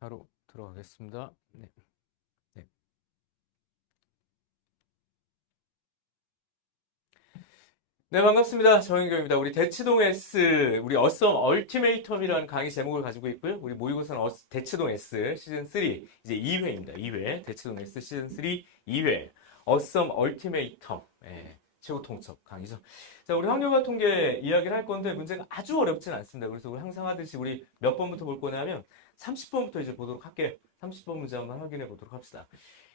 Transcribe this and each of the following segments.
바로 들어가겠습니다. 네. 네. 네, 반갑습니다. 정인경입니다. 우리 대치동 S, 우리 어썸 얼티메이텀이라는 강의 제목을 가지고 있고요. 우리 모의고사는 대치동 S 시즌 3, 이제 2회입니다. 2회. 대치동 S 시즌 3 2회. 어썸 얼티메이텀. 예, 최고 통첩 강의죠. 자, 우리 확률과 통계 이야기를 할 건데 문제가 아주 어렵진 않습니다. 그래서 우리 항상 하듯이 우리 몇 번부터 볼 거냐면 30번부터 이제 보도록 할게요. 30번 문제 한번 확인해 보도록 합시다.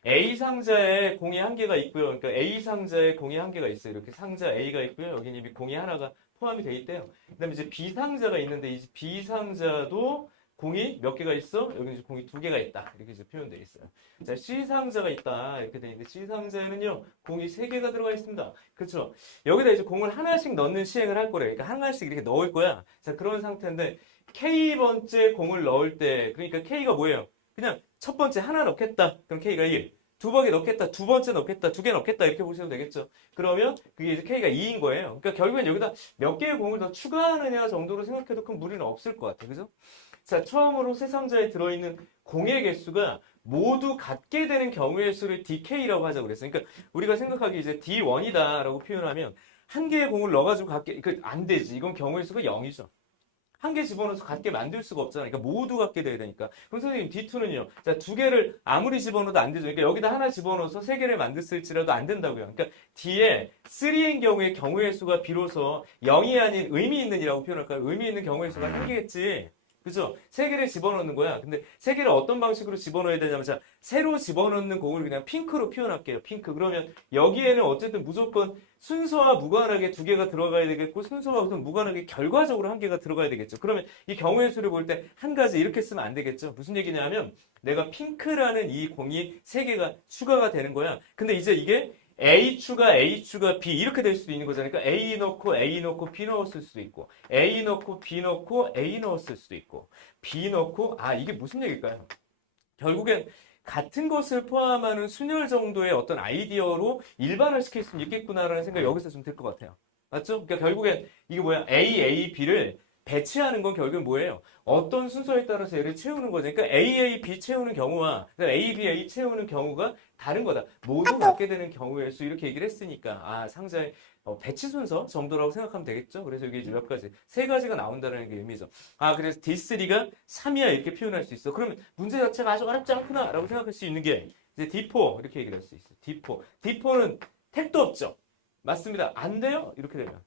A 상자에 공이 한 개가 있고요. 그러니까 A 상자에 공이 한 개가 있어요. 이렇게 상자 A가 있고요. 여기는 이미 공이 하나가 포함이 되어 있대요. 그다음에 이제 B 상자가 있는데 이 B 상자도 공이 몇 개가 있어? 여기는 이제 공이 두 개가 있다. 이렇게 이제 표현되어 있어요. 자, C 상자가 있다. 이렇게 되어 있는데 C 상자에는요. 공이 세 개가 들어가 있습니다. 그렇죠? 여기다 이제 공을 하나씩 넣는 시행을 할 거래요. 그러니까 하나씩 이렇게 넣을 거야. 자, 그런 상태인데 K번째 공을 넣을 때 그러니까 K가 뭐예요? 그냥 첫 번째 하나 넣겠다. 그럼 K가 1. 두 번에 넣겠다. 두 번째 넣겠다. 두 개 넣겠다. 이렇게 보시면 되겠죠. 그러면 그게 이제 K가 2인 거예요. 그러니까 결국엔 여기다 몇 개의 공을 더 추가하느냐 정도로 생각해도 큰 무리는 없을 것 같아요. 그죠? 자, 처음으로 세 상자에 들어있는 공의 개수가 모두 같게 되는 경우의 수를 DK라고 하자고 그랬어요. 그러니까 우리가 생각하기 이제 D1이다라고 표현하면 한 개의 공을 넣어가지고 같게, 안 되지. 이건 경우의 수가 0이죠. 한 개 집어넣어서 같게 만들 수가 없잖아요. 그러니까 모두 같게 돼야 되니까. 그럼 선생님 D2는요. 자, 두 개를 아무리 집어넣어도 안 되죠. 그러니까 여기다 하나 집어넣어서 세 개를 만들었을지라도 안 된다고요. 그러니까 D에 3인 경우의 수가 비로소 0이 아닌 의미 있는이라고 표현할까요? 의미 있는 경우의 수가 한 개겠지. 그죠? 세 개를 집어넣는 거야. 근데 세 개를 어떤 방식으로 집어넣어야 되냐면, 자, 새로 집어넣는 공을 그냥 핑크로 표현할게요. 핑크. 그러면 여기에는 어쨌든 무조건 순서와 무관하게 두 개가 들어가야 되겠고, 순서와 무관하게 결과적으로 한 개가 들어가야 되겠죠. 그러면 이 경우의 수를 볼 때 한 가지 이렇게 쓰면 안 되겠죠. 무슨 얘기냐면, 내가 핑크라는 이 공이 세 개가 추가가 되는 거야. 근데 이제 이게 A 추가 B 이렇게 될 수도 있는 거잖아요. 그러니까 A 넣고 B 넣었을 수도 있고 A 넣고 B 넣고 A 넣었을 수도 있고 B 넣고 이게 무슨 얘기일까요? 결국엔 같은 것을 포함하는 순열 정도의 어떤 아이디어로 일반화시킬 수 있겠구나라는 생각이 여기서 좀 들 것 같아요. 맞죠? 그러니까 결국엔 이게 뭐야? B를 배치하는 건 결국엔 뭐예요? 어떤 순서에 따라서 얘를 채우는 거죠. 그러니까 B 채우는 경우와 A 채우는 경우가 다른 거다. 모두 갖게 되는 경우의 수 이렇게 얘기를 했으니까 상자의 배치 순서 정도라고 생각하면 되겠죠. 그래서 여기 이제 몇 가지, 세 가지가 나온다는 게 의미죠. 그래서 D3가 3이야 이렇게 표현할 수 있어. 그러면 문제 자체가 아주 어렵지 않구나 라고 생각할 수 있는 게 이제 D4 이렇게 얘기를 할 수 있어. D4. D4는 택도 없죠. 맞습니다. 안 돼요? 이렇게 되면.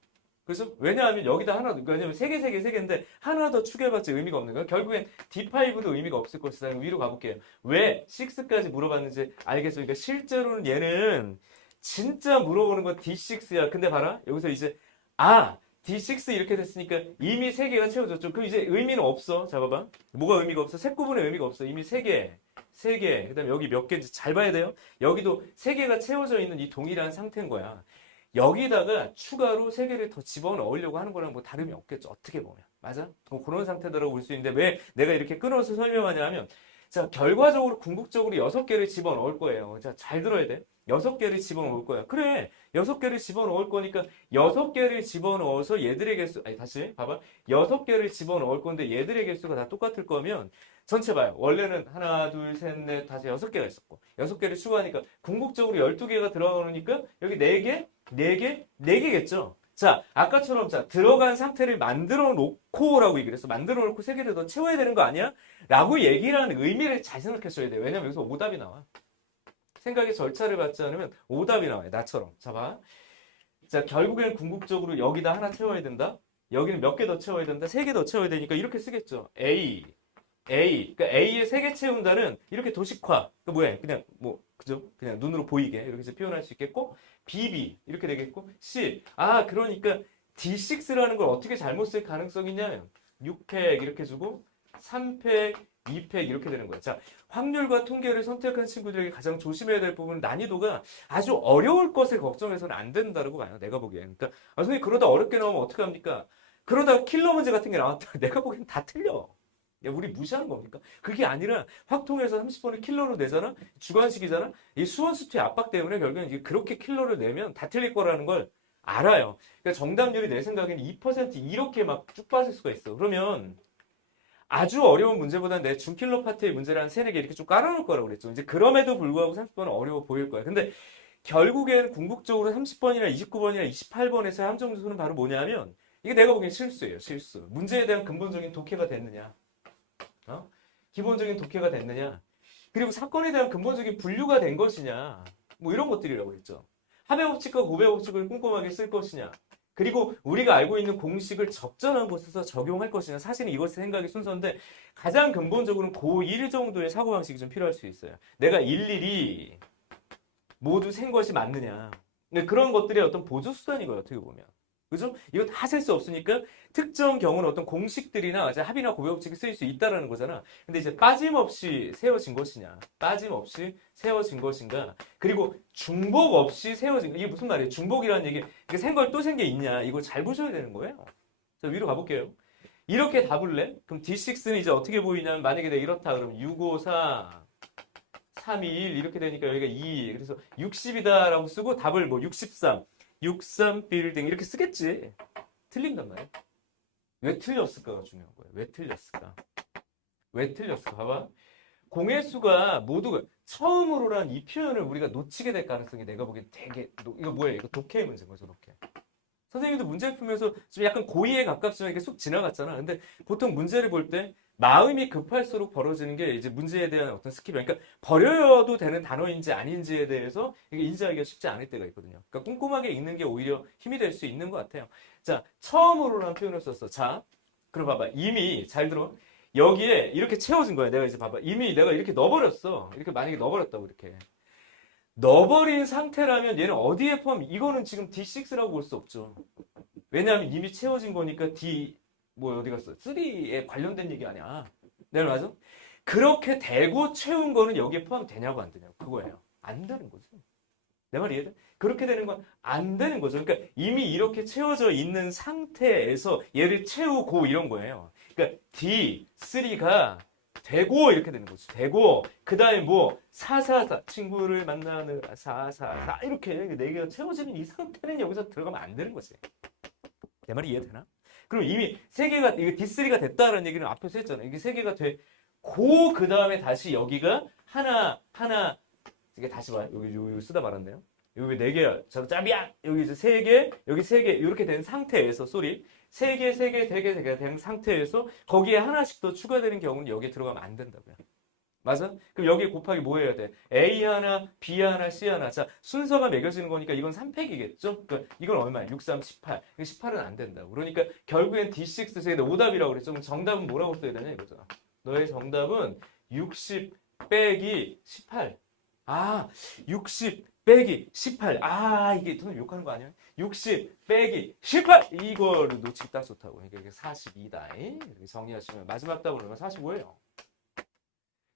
그래서 왜냐하면 여기다 하나, 왜냐하면 세 개인데 하나 더 추가해봤자 의미가 없는 거야. 결국엔 D5도 의미가 없을 것이다. 위로 가볼게요. 왜 6까지 물어봤는지 알겠죠? 그러니까 실제로는 얘는 진짜 물어보는 건 D6야. 근데 봐라. 여기서 이제 D6 이렇게 됐으니까 이미 세 개가 채워졌죠. 그럼 이제 의미는 없어. 잡아봐. 뭐가 의미가 없어? 색 구분의 의미가 없어. 이미 세 개. 세 개. 그 다음에 여기 몇 개인지 잘 봐야 돼요. 여기도 세 개가 채워져 있는 이 동일한 상태인 거야. 여기다가 추가로 세 개를 더 집어넣으려고 하는 거랑 뭐 다름이 없겠죠. 어떻게 보면. 맞아? 그런 상태다라고 볼 수 있는데 왜 내가 이렇게 끊어서 설명하냐 하면 자, 결과적으로 궁극적으로 6개를 집어넣을 거예요. 자, 잘 들어야 돼. 6개를 집어넣을 거야. 그래. 6개를 집어넣을 거니까 6개를 집어넣어서 얘들의 개수, 다시 봐봐. 6개를 집어넣을 건데 얘들의 개수가 다 똑같을 거면 전체 봐요. 원래는 하나, 둘, 셋, 넷, 다섯, 6개가 있었고 6개를 추가하니까 궁극적으로 12개가 들어가니까 여기 4개, 4개, 4개겠죠. 자, 아까처럼 자, 들어간 상태를 만들어 놓고라고 얘기를 했어. 만들어 놓고 3개를 더 채워야 되는 거 아니야? 라고 얘기를 하는 의미를 잘 생각했어야 돼요. 왜냐면 여기서 오답이 나와. 생각의 절차를 받지 않으면 오답이 나와요. 나처럼. 자, 봐. 자, 결국엔 궁극적으로 여기다 하나 채워야 된다. 여기는 몇 개 더 채워야 된다. 3개 더 채워야 되니까 이렇게 쓰겠죠. A. 그러니까 A에 3개 채운다는 이렇게 도식화. 그 뭐야? 그냥 뭐 그죠? 그냥 눈으로 보이게 이렇게 해서 표현할 수 있겠고 BB 이렇게 되겠고 C. 그러니까 D6라는 걸 어떻게 잘못 쓸 가능성이 있냐면 6팩 이렇게 주고 3팩, 2팩 이렇게 되는 거야. 자, 확률과 통계를 선택한 친구들에게 가장 조심해야 될 부분은 난이도가 아주 어려울 것을 걱정해서는 안 된다고 봐요. 내가 보기엔. 그러니까 선생님 그러다 어렵게 나오면 어떻게 합니까? 그러다 킬러 문제 같은 게 나왔다. 내가 보기엔 다 틀려. 야, 우리 무시하는 겁니까? 그게 아니라 확통해서 30번을 킬러로 내잖아? 주관식이잖아? 이 수원수투의 압박 때문에 결국엔 이게 그렇게 킬러를 내면 다 틀릴 거라는 걸 알아요. 그러니까 정답률이 내 생각에는 2% 이렇게 막 쭉 빠질 수가 있어. 그러면 아주 어려운 문제보다는 내 준킬러 파트의 문제를 한 세네 개 이렇게 좀 깔아놓을 거라고 그랬죠. 이제 그럼에도 불구하고 30번은 어려워 보일 거야. 근데 결국엔 궁극적으로 30번이나 29번이나 28번에서의 함정 요소는 바로 뭐냐면 이게 내가 보기엔 실수예요. 실수. 문제에 대한 근본적인 독해가 됐느냐. 어? 기본적인 독해가 됐느냐. 그리고 사건에 대한 근본적인 분류가 된 것이냐. 뭐 이런 것들이라고 했죠. 합의 법칙과 고배 법칙을 꼼꼼하게 쓸 것이냐. 그리고 우리가 알고 있는 공식을 적절한 곳에서 적용할 것이냐. 사실은 이것의 생각이 순서인데 가장 근본적으로는 고1 정도의 사고방식이 좀 필요할 수 있어요. 내가 일일이 모두 센 것이 맞느냐. 근데 그런 것들의 어떤 보조수단이거든요. 어떻게 보면. 그죠? 이거 다 셀 수 없으니까 특정 경우는 어떤 공식들이나 합의나 고백 법칙이 쓰일 수 있다라는 거잖아. 근데 이제 빠짐없이 세워진 것이냐, 빠짐없이 세워진 것인가, 그리고 중복 없이 세워진 이게 무슨 말이에요? 중복이라는 얘기, 이게 생걸 또 생게 있냐? 이거 잘 보셔야 되는 거예요. 자, 위로 가볼게요. 이렇게 답을 내? 그럼 D6는 이제 어떻게 보이냐면 만약에 내가 이렇다 그러면 6, 5, 4, 3, 2, 1 이렇게 되니까 여기가 2. 그래서 60이다라고 쓰고 답을 뭐 63, 63 빌딩 이렇게 쓰겠지. 틀린단 말이야. 왜 틀렸을까가 중요한 거예요. 왜 틀렸을까? 왜 틀렸을까? 봐봐. 공의 수가 모두가 처음으로란 이 표현을 우리가 놓치게 될 가능성이 내가 보기엔 되게 이거 뭐예요? 이거 독해 문제인 거죠, 독해. 선생님도 문제 풀면서 좀 약간 고의에 가깝지만 이게 쑥 지나갔잖아. 근데 보통 문제를 볼 때 마음이 급할수록 벌어지는 게 이제 문제에 대한 어떤 스킵이야. 그러니까 버려도 되는 단어인지 아닌지에 대해서 이게 인지하기가 쉽지 않을 때가 있거든요. 그러니까 꼼꼼하게 읽는 게 오히려 힘이 될 수 있는 것 같아요. 자, 처음으로라는 표현을 썼어. 자, 그럼 봐봐. 이미 잘 들어. 여기에 이렇게 채워진 거야. 내가 이제 봐봐. 이미 내가 이렇게 넣어버렸어. 이렇게 만약에 넣어버렸다고 이렇게. 넣어버린 상태라면 얘는 어디에 포함? 이거는 지금 D6라고 볼 수 없죠. 왜냐하면 이미 채워진 거니까 D 뭐 어디 갔어? 3에 관련된 얘기 아니야. 내가 맞아? 그렇게 대고 채운 거는 여기에 포함되냐고 안 되냐고 그거예요. 안 되는 거죠. 내 말이 이해돼? 그렇게 되는 건 안 되는 거죠. 그러니까 이미 이렇게 채워져 있는 상태에서 얘를 채우고 이런 거예요. 그러니까 D3가 되고 이렇게 되는 거죠. 되고 그 다음에 뭐 444 친구를 만나는 444 이렇게 네 개가 채워지는 이 상태는 여기서 들어가면 안 되는 거지. 내 말이 이해되나? 그럼 이미 세 개가 이게 D3가 됐다는 얘기는 앞에서 했잖아. 이게 세 개가 되고 그 다음에 다시 여기가 하나 이게 다시 봐. 여기 쓰다 말았네요. 여기 네 개야. 저 짭이야. 여기 이제 세 개, 여기 세 개 이렇게 된 상태에서 쏘리 세 개, 세 개, 세 개, 세 개 된 상태에서 거기에 하나씩 더 추가되는 경우는 여기에 들어가면 안 된다고요. 맞아? 그럼 여기에 곱하기 뭐 해야 돼? A 하나, B 하나, C 하나. 자, 순서가 매겨지는 거니까 이건 3팩이겠죠? 그러니까 이건 얼마야? 6, 3, 18. 18은 안 된다고. 그러니까 결국엔 D6 세대 오답이라고 그랬죠. 그럼 정답은 뭐라고 써야 되냐 이거죠. 너의 정답은 60 빼기 18. 아, 60 빼기 18. 아, 이게 선생님 욕하는 거 아니야? 60 빼기 18. 이거를 놓치기 딱 좋다고. 이게 42다. 이렇게 정리하시면 마지막 답은 45예요.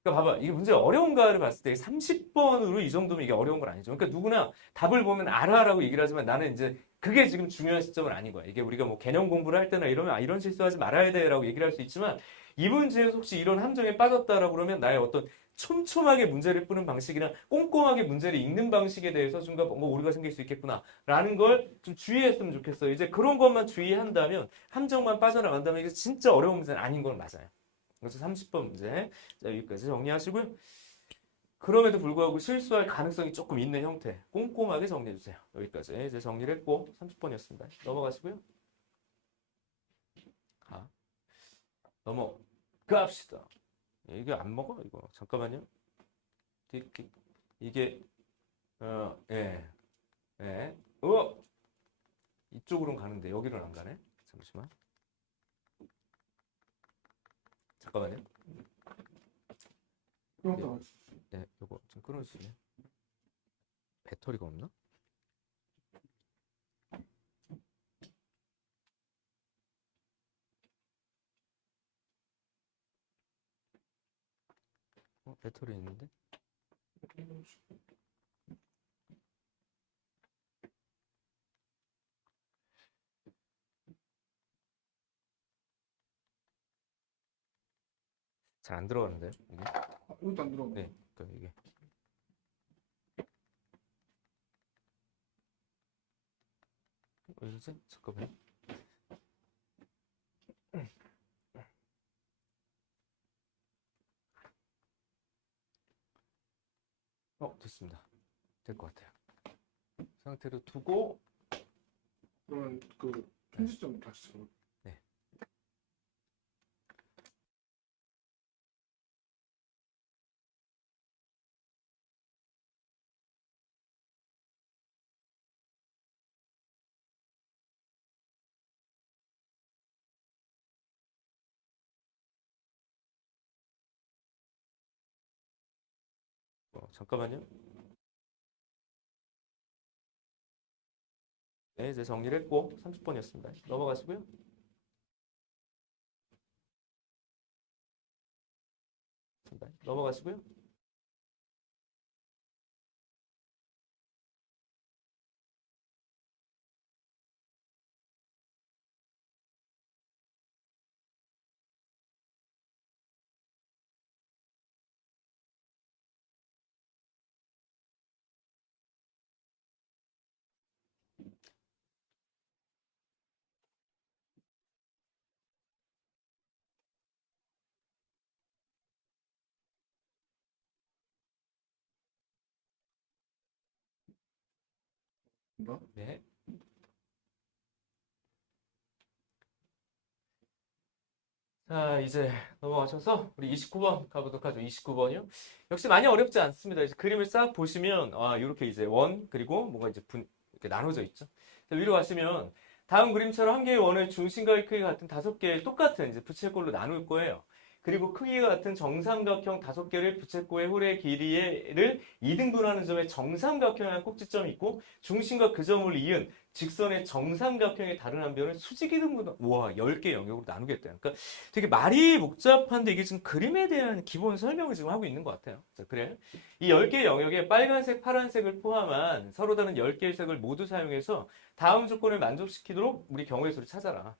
그러니까 봐봐. 이게 문제 어려운가를 봤을 때 30번으로 이 정도면 이게 어려운 건 아니죠. 그러니까 누구나 답을 보면 알아라고 얘기를 하지만 나는 이제 그게 지금 중요한 시점은 아닌 거야. 이게 우리가 뭐 개념 공부를 할 때나 이러면 이런 실수하지 말아야 돼라고 얘기를 할 수 있지만 이 문제에서 혹시 이런 함정에 빠졌다라고 그러면 나의 어떤 촘촘하게 문제를 푸는 방식이나 꼼꼼하게 문제를 읽는 방식에 대해서 좀 뭐 오류가 생길 수 있겠구나라는 걸 좀 주의했으면 좋겠어요. 이제 그런 것만 주의한다면 함정만 빠져나간다면 이게 진짜 어려운 문제는 아닌 건 맞아요. 그래서 30번 문제. 자, 여기까지 정리하시고요. 그럼에도 불구하고 실수할 가능성이 조금 있는 형태. 꼼꼼하게 정리해주세요. 여기까지 이제 정리를 했고 30번이었습니다. 넘어가시고요. 가. 넘어갑시다. 이게 안 먹어? 이거. 잠깐만요. 이게, 예. 예. 이쪽으로는 가는데 여기로는 안 가네. 잠시만. 잠깐만요. 네, 요거 좀 끊어주시네. 배터리가 없나? 배터리 있는데? 잘 안 들어가는데요, 이게? 이것도 안 들어오네. 네, 그러니까 이게. 어디지? 잠깐만요. 좋습니다. 될 것 같아요. 상태로 두고 그러면 그 편집점 다시 잡아. 네. 잠깐만요. 네, 이제 정리를 했고 30번이었습니다. 넘어가시고요. 넘어가시고요. 뭐? 네. 자, 이제 넘어가셔서 우리 29번 가보도록 하죠. 29번이요. 역시 많이 어렵지 않습니다. 이제 그림을 싹 보시면 이렇게 이제 원 그리고 뭔가 이제 분 이렇게 나눠져 있죠. 자, 위로 가시면 다음 그림처럼 한 개의 원을 중심과의 크기가 같은 5개의 똑같은 이제 부채꼴로 나눌 거예요. 그리고 크기가 같은 정삼각형 5개를 부채꼴의 홀의 길이를 2등분하는 점에 정삼각형의 꼭지점이 있고 중심과 그 점을 이은 직선의 정삼각형의 다른 한 변을 수직 이등분, 우와, 10개 영역으로 나누겠대요. 그러니까 되게 말이 복잡한데 이게 지금 그림에 대한 기본 설명을 지금 하고 있는 것 같아요. 자, 그래. 이 10개 영역에 빨간색, 파란색을 포함한 서로 다른 10개의 색을 모두 사용해서 다음 조건을 만족시키도록 우리 경우의 수를 찾아라.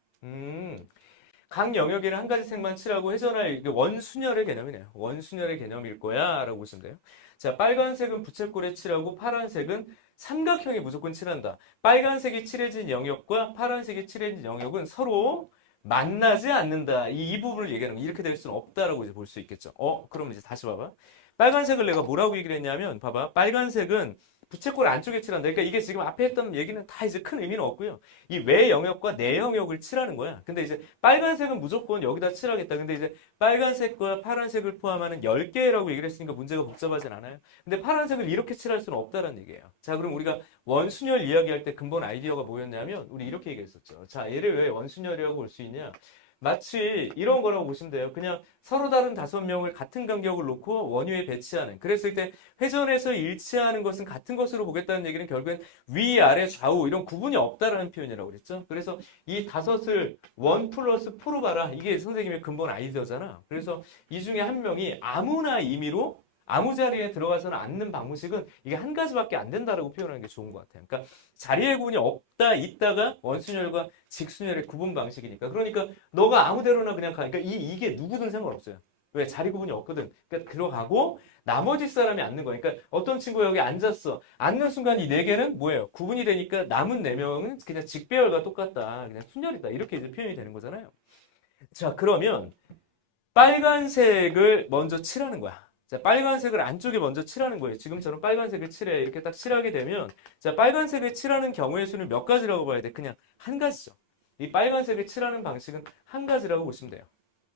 각 영역에는 한 가지 색만 칠하고 회전할 원순열의 개념이네요. 원순열의 개념일 거야 라고 보시면 돼요. 자, 빨간색은 부채꼴에 칠하고 파란색은 삼각형에 무조건 칠한다. 빨간색이 칠해진 영역과 파란색이 칠해진 영역은 서로 만나지 않는다. 이 부분을 얘기하는 거. 이렇게 될 수는 없다라고 이제 볼 수 있겠죠. 그럼 이제 다시 봐봐. 빨간색을 내가 뭐라고 얘기를 했냐면, 봐봐. 빨간색은 부채꼴 안쪽에 칠한다. 그러니까 이게 지금 앞에 했던 얘기는 다 이제 큰 의미는 없고요. 이 외 영역과 내 영역을 칠하는 거야. 근데 이제 빨간색은 무조건 여기다 칠하겠다. 근데 이제 빨간색과 파란색을 포함하는 10개라고 얘기를 했으니까 문제가 복잡하진 않아요. 근데 파란색을 이렇게 칠할 수는 없다는 얘기예요. 자, 그럼 우리가 원순열 이야기할 때 근본 아이디어가 뭐였냐면 우리 이렇게 얘기했었죠. 자, 얘를 왜 원순열이라고 볼 수 있냐? 마치 이런 거라고 보시면 돼요. 그냥 서로 다른 5명을 같은 간격을 놓고 원위에 배치하는. 그랬을 때 회전에서 일치하는 것은 같은 것으로 보겠다는 얘기는 결국엔 위, 아래, 좌우 이런 구분이 없다라는 표현이라고 그랬죠. 그래서 이 5을 1 플러스 프로 봐라. 이게 선생님의 근본 아이디어잖아. 그래서 이 중에 한 명이 아무나 임의로 아무 자리에 들어가서는 않는 방식은 이게 한 가지밖에 안 된다라고 표현하는 게 좋은 것 같아요. 그러니까 자리의 구분이 없다, 있다가 원순열과 직순열의 구분 방식이니까. 그러니까 너가 아무 데로나 그냥 가. 그러니까 이게 누구든 상관없어요. 왜? 자리 구분이 없거든. 그러니까 들어가고 나머지 사람이 앉는 거니까 그러니까 어떤 친구가 여기 앉았어. 앉는 순간 이 4개는 뭐예요? 구분이 되니까 남은 4명은 그냥 직배열과 똑같다. 그냥 순열이다. 이렇게 이제 표현이 되는 거잖아요. 자, 그러면 빨간색을 먼저 칠하는 거야. 자, 빨간색을 안쪽에 먼저 칠하는 거예요. 지금처럼 빨간색을 칠해. 이렇게 딱 칠하게 되면, 자, 빨간색을 칠하는 경우의 수는 몇 가지라고 봐야 돼? 그냥 한 가지죠. 이 빨간색을 칠하는 방식은 한 가지라고 보시면 돼요.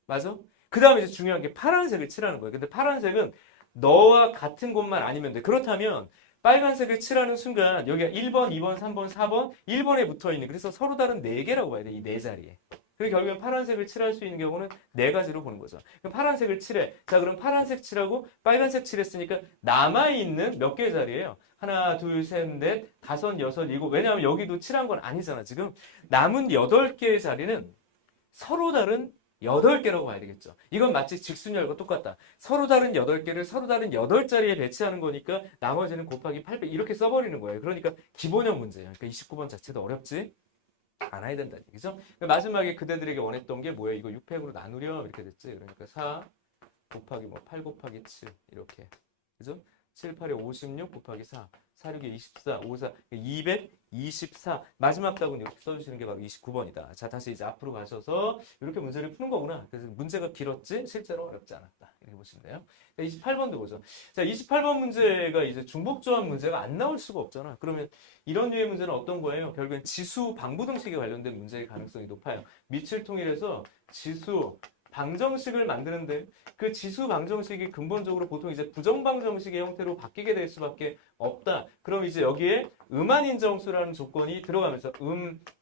맞아? 그 다음에 이제 중요한 게 파란색을 칠하는 거예요. 근데 파란색은 너와 같은 곳만 아니면 돼. 그렇다면, 빨간색을 칠하는 순간, 여기가 1번, 2번, 3번, 4번, 1번에 붙어 있는, 그래서 서로 다른 4개라고 봐야 돼. 이 4자리에. 그리고 결국엔 파란색을 칠할 수 있는 경우는 4가지로 보는 거죠. 그럼 파란색을 칠해. 자, 그럼 파란색 칠하고 빨간색 칠했으니까 남아있는 몇 개의 자리예요? 하나, 둘, 셋, 넷, 다섯, 여섯, 일곱. 왜냐하면 여기도 칠한 건 아니잖아, 지금. 남은 8개의 자리는 서로 다른 8개라고 봐야 되겠죠. 이건 마치 직순열과 똑같다. 서로 다른 8개를 서로 다른 8자리에 배치하는 거니까 나머지는 곱하기 800 이렇게 써버리는 거예요. 그러니까 기본형 문제예요. 그러니까 29번 자체도 어렵지 않아야 된다는 얘기죠. 마지막에 그대들에게 원했던 게 뭐예요? 이거 6팩으로 나누렴 이렇게 됐지. 그러니까 4 곱하기 8 곱하기 7 이렇게. 그죠? 7, 8에 56 곱하기 4. 4, 6에 24, 5, 4, 224. 마지막 답은 이렇게 써주시는 게 바로 29번이다. 자, 다시 이제 앞으로 가셔서 이렇게 문제를 푸는 거구나. 그래서 문제가 길었지, 실제로 어렵지 않았다. 이렇게 보시면 돼요. 28번도 보죠. 자, 28번 문제가 이제 중복조합 문제가 안 나올 수가 없잖아. 그러면 이런 류의 문제는 어떤 거예요? 결국엔 지수 방부등식에 관련된 문제일 가능성이 높아요. 밑을 통일해서 지수 방정식을 만드는데 그 지수 방정식이 근본적으로 보통 이제 부정방정식의 형태로 바뀌게 될 수밖에 없다. 그럼 이제 여기에 아닌 정수라는 조건이 들어가면서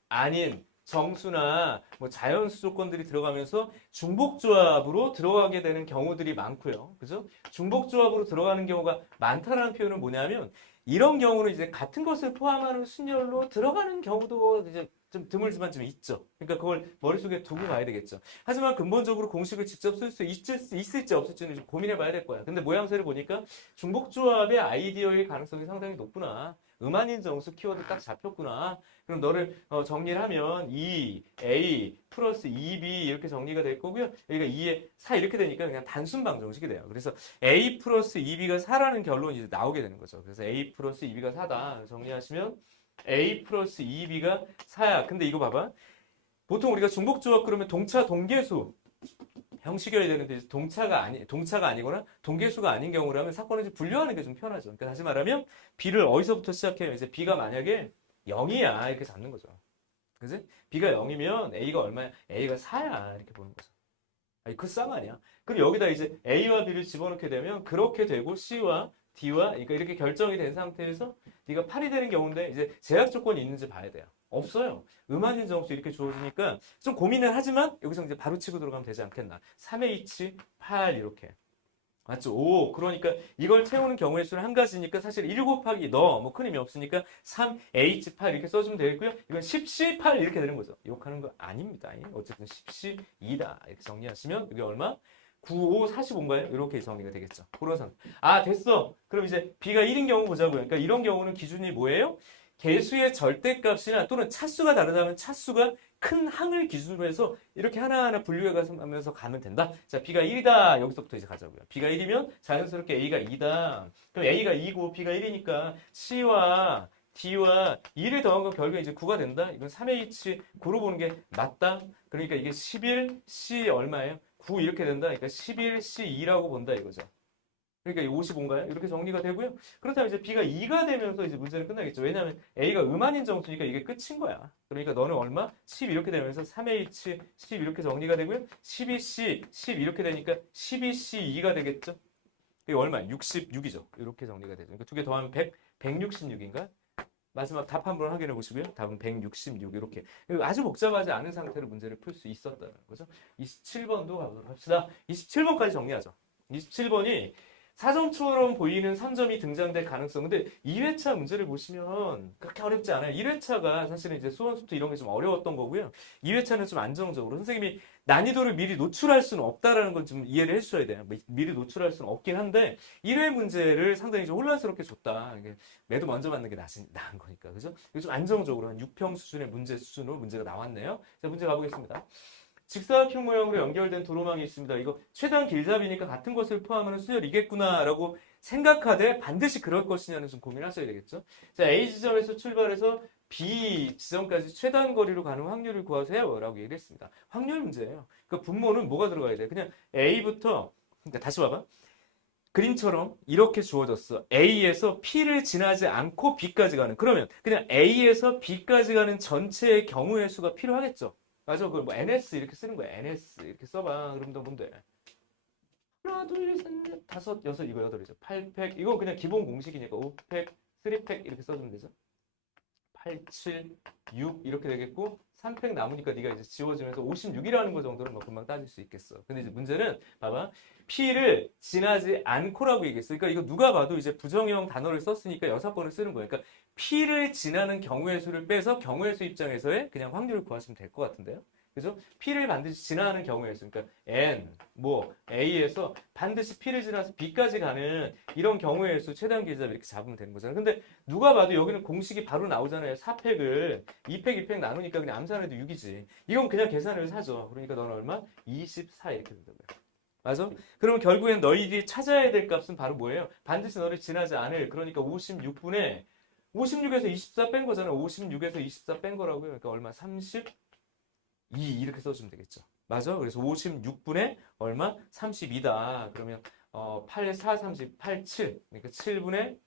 아닌 정수나 뭐 자연수 조건들이 들어가면서 중복조합으로 들어가게 되는 경우들이 많고요. 그죠? 중복조합으로 들어가는 경우가 많다라는 표현은 뭐냐면 이런 경우는 이제 같은 것을 포함하는 순열로 들어가는 경우도 이제 좀 드물지만 좀 있죠. 그러니까 그걸 머릿속에 두고 가야 되겠죠. 하지만 근본적으로 공식을 직접 쓸 수 있을지 없을지는 좀 고민해 봐야 될 거야. 근데 모양새를 보니까 중복조합의 아이디어일 가능성이 상당히 높구나. 아닌 정수 키워드 딱 잡혔구나. 그럼 너를 정리를 하면 2a 플러스 2b 이렇게 정리가 될 거고요. 여기가 2에 4 이렇게 되니까 그냥 단순 방정식이 돼요. 그래서 a 플러스 2b가 4라는 결론이 이제 나오게 되는 거죠. 그래서 a 플러스 2b가 4다. 정리하시면 a 플러스 2b가 4야. 근데 이거 봐봐. 보통 우리가 중복조합 그러면 동차 동계수 형식이어야 되는데 동차가 아니거나 동계수가 아닌 경우라면 사건을 좀 분류하는 게 좀 편하죠. 그러니까 다시 말하면 b를 어디서부터 시작해요? 이제 b가 만약에 0이야 이렇게 잡는 거죠. 그지? b가 0이면 a가 얼마야? a가 4야 이렇게 보는 거죠. 아니 그 쌍 아니야. 그리고 여기다 이제 a와 b를 집어넣게 되면 그렇게 되고 c와 d와 그러니까 이렇게 결정이 된 상태에서 네가 8이 되는 경우인데 이제 제약 조건이 있는지 봐야 돼요. 없어요. 아닌 정수 이렇게 주어지니까 좀 고민을 하지만 여기서 이제 바로 치고 들어가면 되지 않겠나. 3H 8 이렇게. 맞죠? 오, 그러니까 이걸 채우는 경우의 수는 한 가지니까 사실 1 곱하기 뭐 큰 의미 없으니까 3H8 이렇게 써주면 되겠고요. 이건 10C8 이렇게 되는 거죠. 욕하는 거 아닙니다. 어쨌든 10C2다. 이렇게 정리하시면 이게 얼마? 9, 5, 45인가요? 이렇게 정리가 되겠죠. 그런 상태. 아, 됐어. 그럼 이제 B가 1인 경우 보자고요. 그러니까 이런 경우는 기준이 뭐예요? 개수의 절대값이나 또는 차수가 다르다면 차수가 큰 항을 기준으로 해서 이렇게 하나하나 분류해 가면서 가면 된다. 자, B가 1이다. 여기서부터 이제 가자고요. B가 1이면 자연스럽게 A가 2다. 그럼 A가 2고 B가 1이니까 C와 D와 2를 더한 건 결국에 이제 9가 된다. 이건 3H 9로 보는 게 맞다. 그러니까 이게 11, C 얼마예요? 9 이렇게 된다. 그러니까 11, C2라고 본다 이거죠. 그러니까 이 55인가요? 이렇게 정리가 되고요. 그렇다면 이제 B가 2가 되면서 이제 문제는 끝나겠죠. 왜냐하면 A가 아닌 정수니까 이게 끝인 거야. 그러니까 너는 얼마? 10 이렇게 되면서 3H 10 이렇게 정리가 되고요. 12C 10 이렇게 되니까 12C2가 되겠죠. 이게 얼마? 66이죠. 이렇게 정리가 되죠. 그러니까 두 개 더하면 166인가? 마지막 답 한번 확인해 보시고요. 답은 166 이렇게 아주 복잡하지 않은 상태로 문제를 풀 수 있었다는 거죠. 27번도 가보도록 합시다. 27번까지 정리하죠. 27번이 사점처럼 보이는 3점이 등장될 가능성. 근데 2회차 문제를 보시면 그렇게 어렵지 않아요. 1회차가 사실은 이제 수원수투 이런 게 좀 어려웠던 거고요. 2회차는 좀 안정적으로. 선생님이 난이도를 미리 노출할 수는 없다라는 걸 좀 이해를 해주셔야 돼요. 미리 노출할 수는 없긴 한데 1회 문제를 상당히 좀 혼란스럽게 줬다. 이게 매도 먼저 맞는 게 나은 거니까. 그죠? 이거 좀 안정적으로 한 6평 수준의 문제 수준으로 문제가 나왔네요. 자, 문제 가보겠습니다. 직사각형 모양으로 연결된 도로망이 있습니다. 이거 최단 길잡이니까 같은 것을 포함하는 순열이겠구나라고 생각하되 반드시 그럴 것이냐는 좀 고민하셔야 되겠죠. 자, A 지점에서 출발해서 B 지점까지 최단 거리로 가는 확률을 구하세요 라고 얘기를 했습니다. 확률 문제예요. 그러니까 분모는 뭐가 들어가야 돼? 그냥 A부터, 그러니까 다시 봐봐. 그림처럼 이렇게 주어졌어. A에서 P를 지나지 않고 B까지 가는. 그러면 그냥 A에서 B까지 가는 전체의 경우의 수가 필요하겠죠. 맞아. 그걸 뭐 NS 이렇게 쓰는 거야. NS 이렇게 써봐. 그럼 너 뭔데? 하나, 둘, 셋, 넷, 다섯, 여섯, 이거 여덟이죠. 8팩. 이거 그냥 기본 공식이니까 5팩, 3팩 이렇게 써주면 되죠. 8, 7, 6 이렇게 되겠고 3팩 남으니까 네가 이제 지워지면서 56이라는 거 정도는 뭐 금방 따질 수 있겠어. 근데 이제 문제는 봐봐. P를 지나지 않고라고 얘기했어. 그러니까 이거 누가 봐도 이제 부정형 단어를 썼으니까 6번을 쓰는 거예요. 그러니까 P를 지나는 경우의 수를 빼서 경우의 수 입장에서의 그냥 확률을 구하시면 될 것 같은데요. 그죠? P를 반드시 지나는 경우의 수. 그러니까 N, A에서 반드시 P를 지나서 B까지 가는 이런 경우의 수 최단 계좌 이렇게 잡으면 되는 거잖아요. 근데 누가 봐도 여기는 공식이 바로 나오잖아요. 4팩을 2팩, 2팩 나누니까 그냥 암산해도 6이지. 이건 그냥 계산을 사죠. 그러니까 너는 얼마? 24 이렇게 된다고요. 맞아? 그러면 결국엔 너희들이 찾아야 될 값은 바로 뭐예요? 반드시 너를 지나지 않을. 그러니까 56분에 56에서 24 뺀 거잖아. 56에서 24 뺀 거라고요. 그러니까 얼마? 32 이렇게 써주면 되겠죠. 맞아? 그래서 56분에 얼마? 32다. 그러면 8, 4, 38, 7. 그러니까 7분의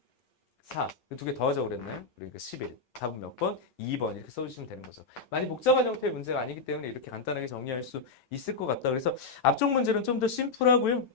4. 두 개 더하자고 그랬나요? 그러니까 11. 답은 몇 번? 2번. 이렇게 써주시면 되는 거죠. 많이 복잡한 형태의 문제가 아니기 때문에 이렇게 간단하게 정리할 수 있을 것 같다. 그래서 앞쪽 문제는 좀 더 심플하고요.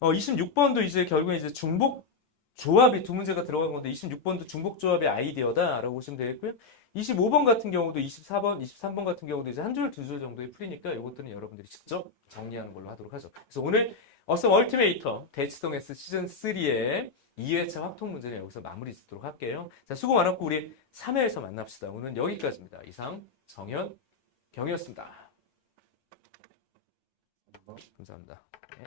26번도 이제 결국에 이제 중복 조합이 두 문제가 들어간 건데 26번도 중복 조합의 아이디어다라고 보시면 되겠고요. 25번 같은 경우도 24번, 23번 같은 경우도 이제 한 줄, 두 줄 정도의 풀이니까 이것들은 여러분들이 직접 정리하는 걸로 하도록 하죠. 그래서 오늘 어썸 얼티메이터 대치동 S 시즌 3의 2회차 확통 문제는 여기서 마무리 짓도록 할게요. 자, 수고 많았고 우리 3회에서 만납시다. 오늘은 여기까지입니다. 이상 정현, 경이었습니다. 감사합니다. 네.